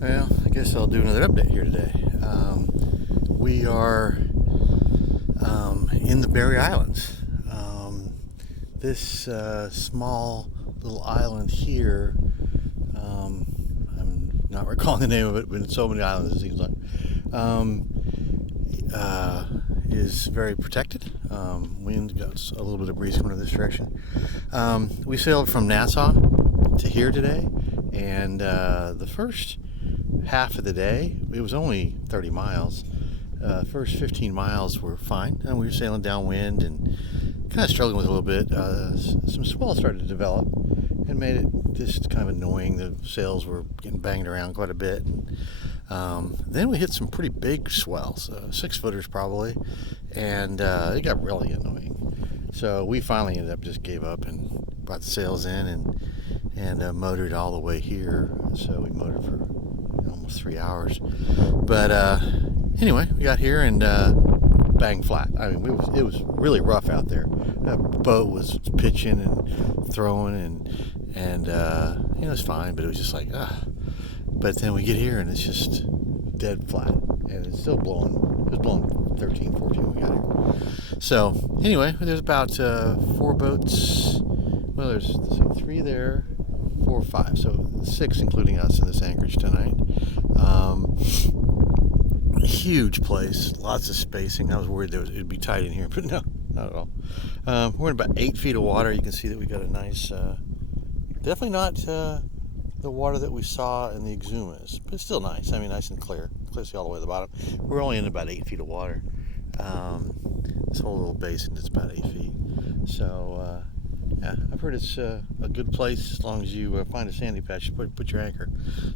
Well, I guess I'll do another update here today. We are in the Berry Islands. This small little island here, I'm not recalling the name of it, but in so many islands it seems like, um, uh, is very protected. Wind got a little bit of breeze coming in this direction. We sailed from Nassau to here today, and the first half of the day, it was only 30 miles. First 15 miles were fine, and we were sailing downwind and kind of struggling with it a little bit. Some swell started to develop and made it just kind of annoying. The sails were getting banged around quite a bit. Then we hit some pretty big swells, 6-footers probably, and it got really annoying. So we finally ended up just gave up and brought the sails in and motored all the way here. So we motored for almost 3 hours. But anyway, we got here and bang flat. I mean, it was really rough out there. That boat was pitching and throwing and you know, it's fine, but it was just like But then we get here and it's just dead flat, and it's still blowing. It was blowing 13, 14 when we got here. So anyway, there's about 4 boats. Well, there's 3 there, 4 or 5, so 6 including us in this anchorage tonight. Huge place, lots of spacing. I was worried that it'd be tight in here, but no, not at all. We're in about 8 feet of water. You can see that we got a nice, definitely not the water that we saw in the Exumas, but it's still nice. I mean, nice and clear. Clear see all the way to the bottom. We're only in about 8 feet of water. This whole little basin is about 8 feet. So, yeah, I've heard it's a good place as long as you find a sandy patch to put your anchor.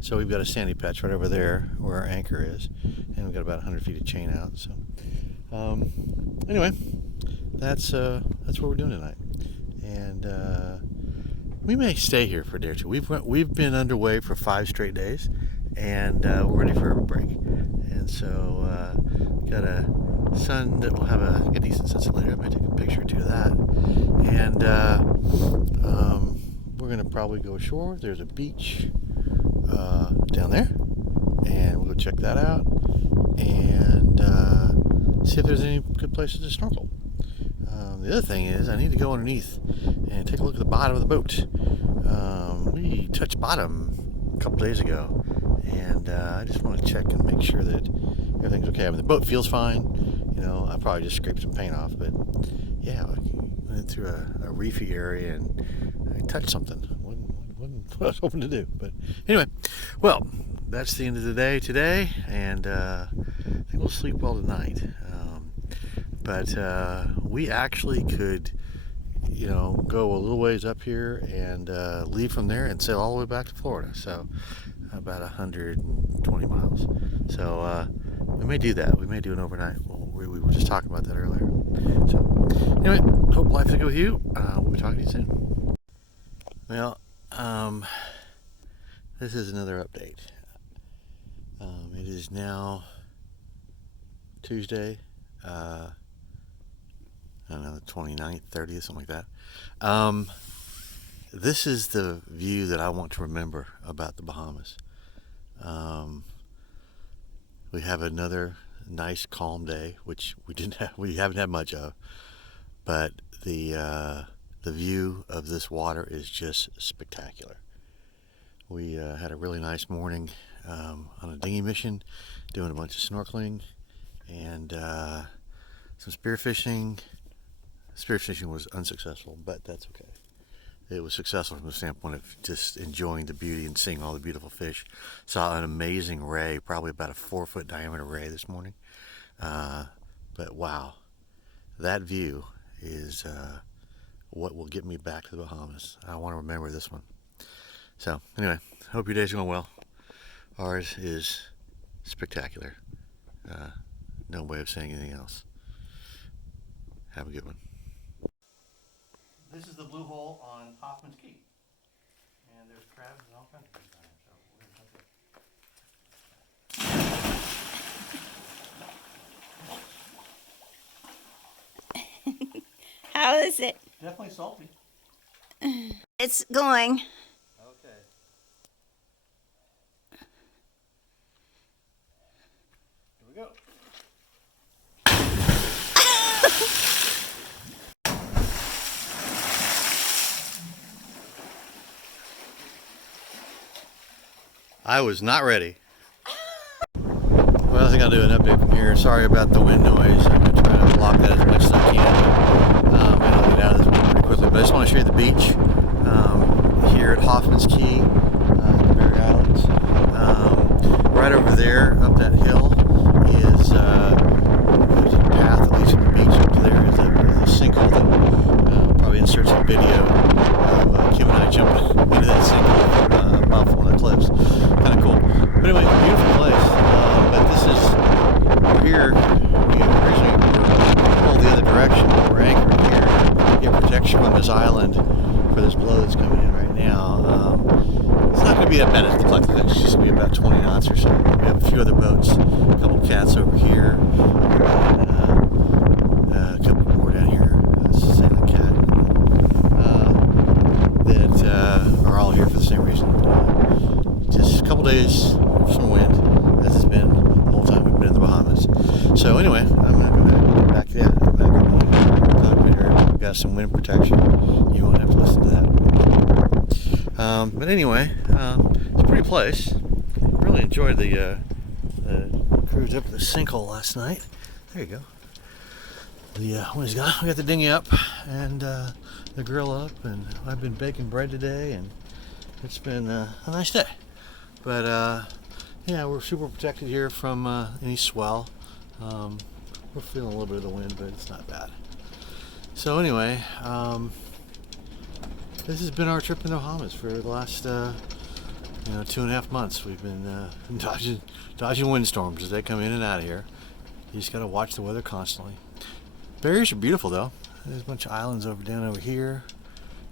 So we've got a sandy patch right over there where our anchor is, and we've got about 100 feet of chain out. So anyway, that's what we're doing tonight, and we may stay here for a day or two. We've been underway for 5 straight days, and we're ready for a break. And so got a sun that will have a decent sunset later. I might take a picture or two of that. And we're going to probably go ashore. There's a beach down there, and we'll go check that out and see if there's any good places to snorkel. The other thing is I need to go underneath and take a look at the bottom of the boat. We touched bottom a couple days ago, and I just want to check and make sure that everything's okay. I mean, the boat feels fine. You know, I probably just scraped some paint off, but yeah, I went through a reefy area and I touched something. Wasn't what I was hoping to do, but anyway, well, that's the end of the day today, and I think we'll sleep well tonight. But we actually could, you know, go a little ways up here and leave from there and sail all the way back to Florida. So about 120 miles. So we may do that. We may do an overnight. We were just talking about that earlier. So anyway, hope life is good with you. We'll be talking to you soon. Well, this is another update. It is now Tuesday. I don't know, the 29th, 30th, something like that. This is the view that I want to remember about the Bahamas. We have another nice calm day, which we haven't had much of, but the view of this water is just spectacular. We had a really nice morning on a dinghy mission, doing a bunch of snorkeling and some spearfishing. Spearfishing was unsuccessful, but that's okay. It was successful from the standpoint of just enjoying the beauty and seeing all the beautiful fish. Saw an amazing ray, probably about a 4-foot diameter ray this morning. But wow, that view is what will get me back to the Bahamas. I want to remember this one. So anyway, hope your day's going well. Ours is spectacular. No way of saying anything else. Have a good one. This is the blue hole on Hoffman's Key, and there's crabs and all kinds of things down there. So we're gonna touch it. How is it? Definitely salty. It's going. Okay. I was not ready. Well, I think I'll do an update from here. Sorry about the wind noise. I'm going to try to block that as much as I can. And I'll get out of this one pretty quickly. But I just want to show you the beach here at Hoffman's Key, the Berry Islands. Right over there, up that hill, is there's a path that leads from the beach up to there. Is a sinkhole that probably insert some video of Kim and I jumping into that sinkhole off one of the cliffs. Kind of cool. But anyway, beautiful place. But this is, we're here, we originally pulled the other direction, but we're anchored here to get protection from this island for this blow that's coming in right now. It's not going to be that bad as it looks like. It's just going to be about 20 knots or so. We have a few other boats, a couple cats over here, and a couple more down here, sailing cat, that are all here for the same reason. Just a couple days of some wind, as it's been the whole time we've been in the Bahamas. So anyway, I'm going to go back in the cockpit here. We've got some wind protection. You won't have to listen to that. But anyway, it's a pretty place. Really enjoyed the cruise up the sinkhole last night. There you go. We got the dinghy up and the grill up, and I've been baking bread today, and it's been a nice day. But yeah, we're super protected here from any swell. We're feeling a little bit of the wind, but it's not bad. So anyway, this has been our trip in the Bahamas for the last 2.5 months. We've been dodging windstorms as they come in and out of here. You just got to watch the weather constantly. Berries are beautiful though. There's a bunch of islands down over here,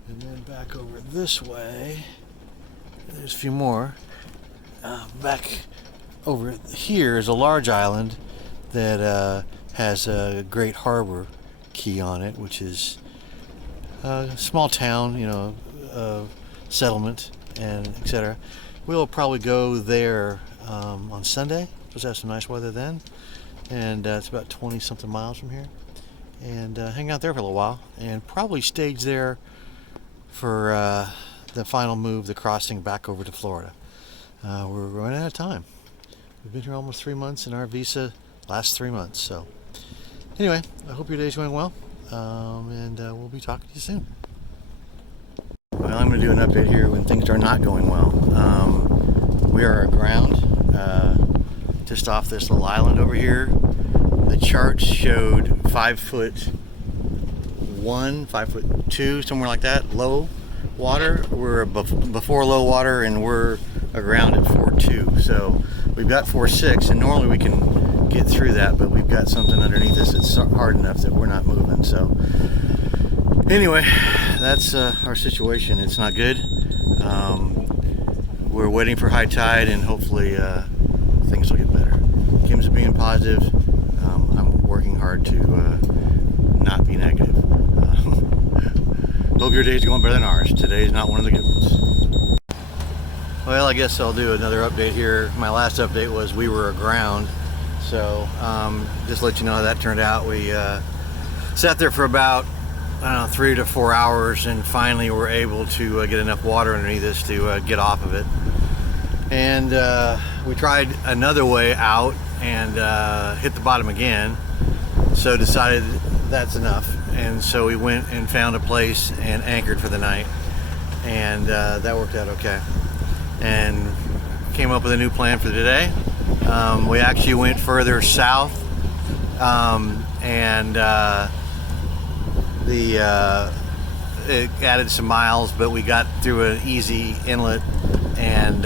and then back over this way. There's a few more. Back over here is a large island that has a great harbor key on it, which is a small town, settlement and etc. We'll probably go there on Sunday. Supposed to have some nice weather then, and it's about 20 something miles from here, and hang out there for a little while, and probably stage there for the final move, the crossing back over to Florida. We're running out of time. We've been here almost 3 months, and our visa lasts 3 months. So anyway, I hope your day's going well, and we'll be talking to you soon. Well, I'm going to do an update here when things are not going well. We are aground just off this little island over here. The charts showed 5'1", 5'2", somewhere like that, low water. We're before low water, and we're aground at 4'2". So we've got 4'6", and normally we can get through that, but we've got something underneath us that's hard enough that we're not moving. So anyway, that's our situation. It's not good. We're waiting for high tide, and hopefully things will get better. Kim's being positive. I'm working hard to not be negative. Hope your day's going better than ours. Today's not one of the good ones. Well, I guess I'll do another update here. My last update was we were aground. So just to let you know how that turned out. We sat there for about 3 to 4 hours, and finally were able to get enough water underneath us to get off of it. And we tried another way out and hit the bottom again. So decided that's enough. And so we went and found a place and anchored for the night. And that worked out okay. And came up with a new plan for today. We actually went further south, and it added some miles, but we got through an easy inlet, and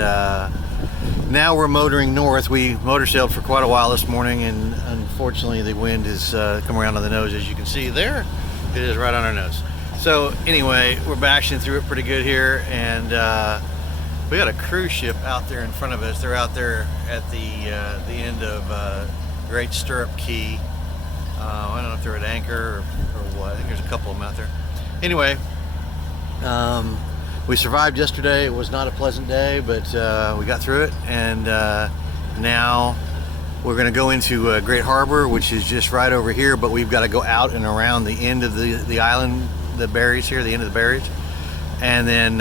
now we're motoring north. We motor sailed for quite a while this morning, and unfortunately the wind has come around on the nose. As you can see there, it is right on our nose. So anyway, we're bashing through it pretty good here, and we got a cruise ship out there in front of us. They're out there at the end of Great Stirrup Key. I don't know if they're at anchor or what. I think there's a couple of them out there. Anyway, we survived yesterday. It was not a pleasant day, but we got through it, and now we're going to go into Great Harbor, which is just right over here, but we've got to go out and around the end of the island, the berries here, the end of the berries, and then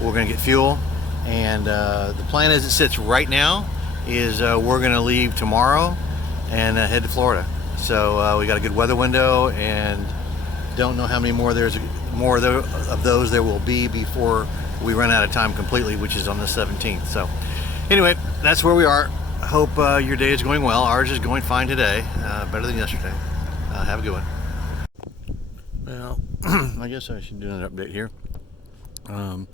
we're going to get fuel, And the plan as it sits right now is we're going to leave tomorrow and head to Florida. So we got a good weather window, and don't know how many more of those there will be before we run out of time completely, which is on the 17th. So anyway, that's where we are. I hope your day is going well. Ours is going fine today, better than yesterday. Have a good one. Well, I guess I should do another update here. I'm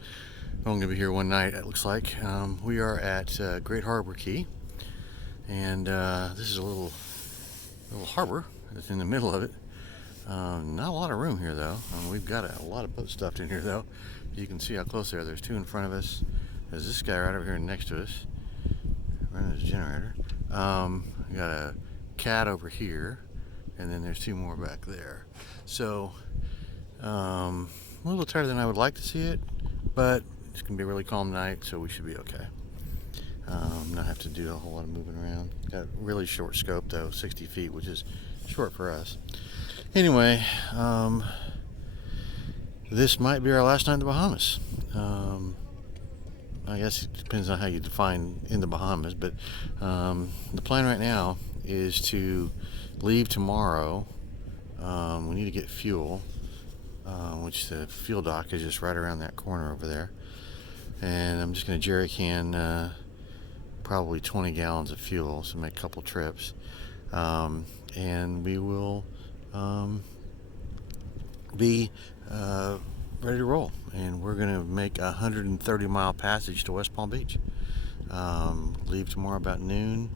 going to be here one night, it looks like. We are at Great Harbor Key, and this is a little harbor that's in the middle of it. Not a lot of room here, though. We've got a lot of boat stuffed in here, though. You can see how close there. There's two in front of us. There's this guy right over here next to us, running his generator. We got a cat over here, and then there's two more back there. So, a little tighter than I would like to see it, but it's gonna be a really calm night, so we should be okay. Not have to do a whole lot of moving around. Got a really short scope though, 60 feet, which is short for us. Anyway, this might be our last night in the Bahamas. I guess it depends on how you define in the Bahamas, but the plan right now is to leave tomorrow. We need to get fuel, which the fuel dock is just right around that corner over there. And I'm just going to jerry can probably 20 gallons of fuel, so make a couple trips. And we will be ready to roll. And we're going to make a 130-mile passage to West Palm Beach. Leave tomorrow about noon.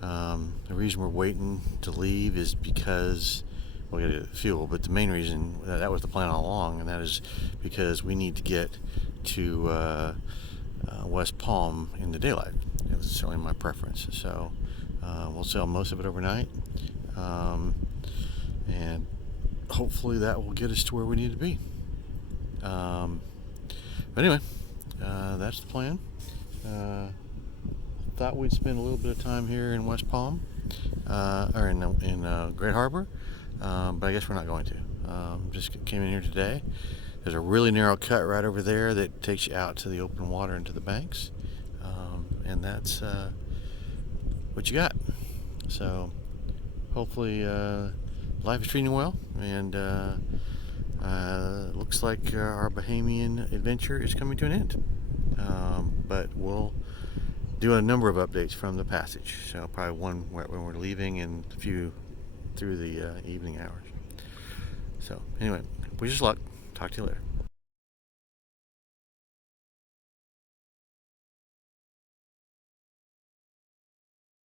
The reason we're waiting to leave is because we got to get fuel, but the main reason that was the plan all along, and that is because we need to get to West Palm in the daylight. It was certainly my preference. So we'll sail most of it overnight, and hopefully that will get us to where we need to be. But anyway, that's the plan. Thought we'd spend a little bit of time here in West Palm, or in Great Harbor, but I guess we're not going to. Just came in here today. There's a really narrow cut right over there that takes you out to the open water and to the banks, and that's what you got. So hopefully life is treating you well, and looks like our Bahamian adventure is coming to an end. But we'll do a number of updates from the passage. So probably one when we're leaving and a few through the evening hours. So anyway, wish us luck. Talk to you later.